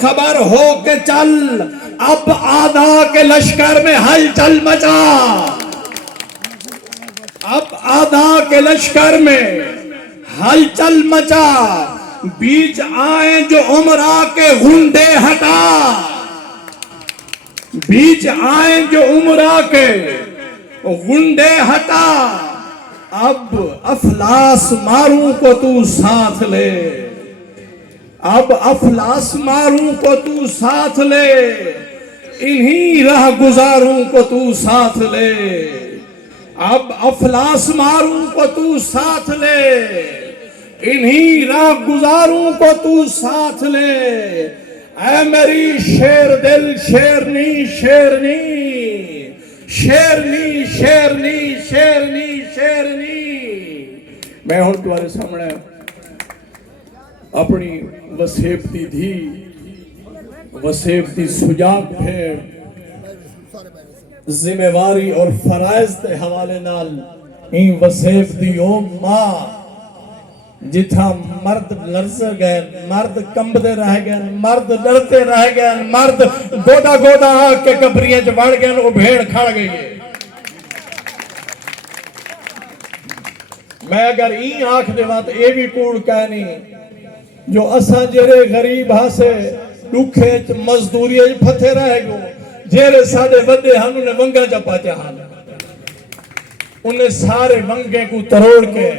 خبر ہو کے چل، اب آدھا کے لشکر میں ہلچل مچا، اب آدھا کے لشکر میں ہلچل مچا، بیچ آئیں جو عمرہ کے غنڈے ہٹا، بیچ آئیں جو عمرہ کے غنڈے ہٹا، اب افلاس ماروں کو تو ساتھ لے، اب افلاس ماروں کو تو ساتھ لے، انہی راہ گزاروں کو تو ساتھ لے، اب افلاس ماروں کو تو ساتھ لے، انہی راہ گزاروں کو تو ساتھ لے، اے میری شیر دل شیرنی شیرنی، شیرنی شیرنی شیرنی شیرنی۔ میں ہوں تمہارے سامنے اپنی وسیبتی دھی، وسیبتی سجاگ پھیر، ذمہ واری اور فرائض تے حوالے نال این وسیبتی او ماں جتھا مرد لرز گئے، مرد کمبدے رہ گئے، مرد ڈرتے رہ گئے، مرد گودا گودا کے کبریاں چ بڑھ گئے، وہ بھیڑ کھڑ گئی ہے۔ میں اگر این آنکھ دے وہاں تو اے بھی کوڑ کہنی جو اساں جرے غریب ہاسے ڈوکھے مزدوری پھتے رہ گو، جیرے ساڑے وڈے ہن انہیں ونگا جپا چاہاں، انہیں سارے ونگے کو تروڑ کے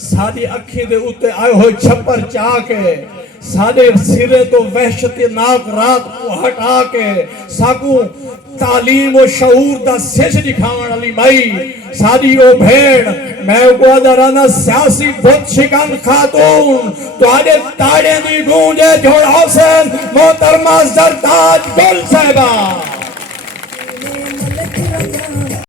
ساڑی اکھی دے اتے آئے ہوئے چھپر چاہ کے ساڑے سرے تو وحشت ناک رات کو ہٹا کے ساکو تعلیم و شعور دا سیش دکھاوان علی مائی ساڑی او بھیڑ میں کو ادرانا سیاسی بہت شکن خاتون تو آجے تاڑے دی گونجے جھوڑ حسن محترمہ زرتاج گل صاحبہ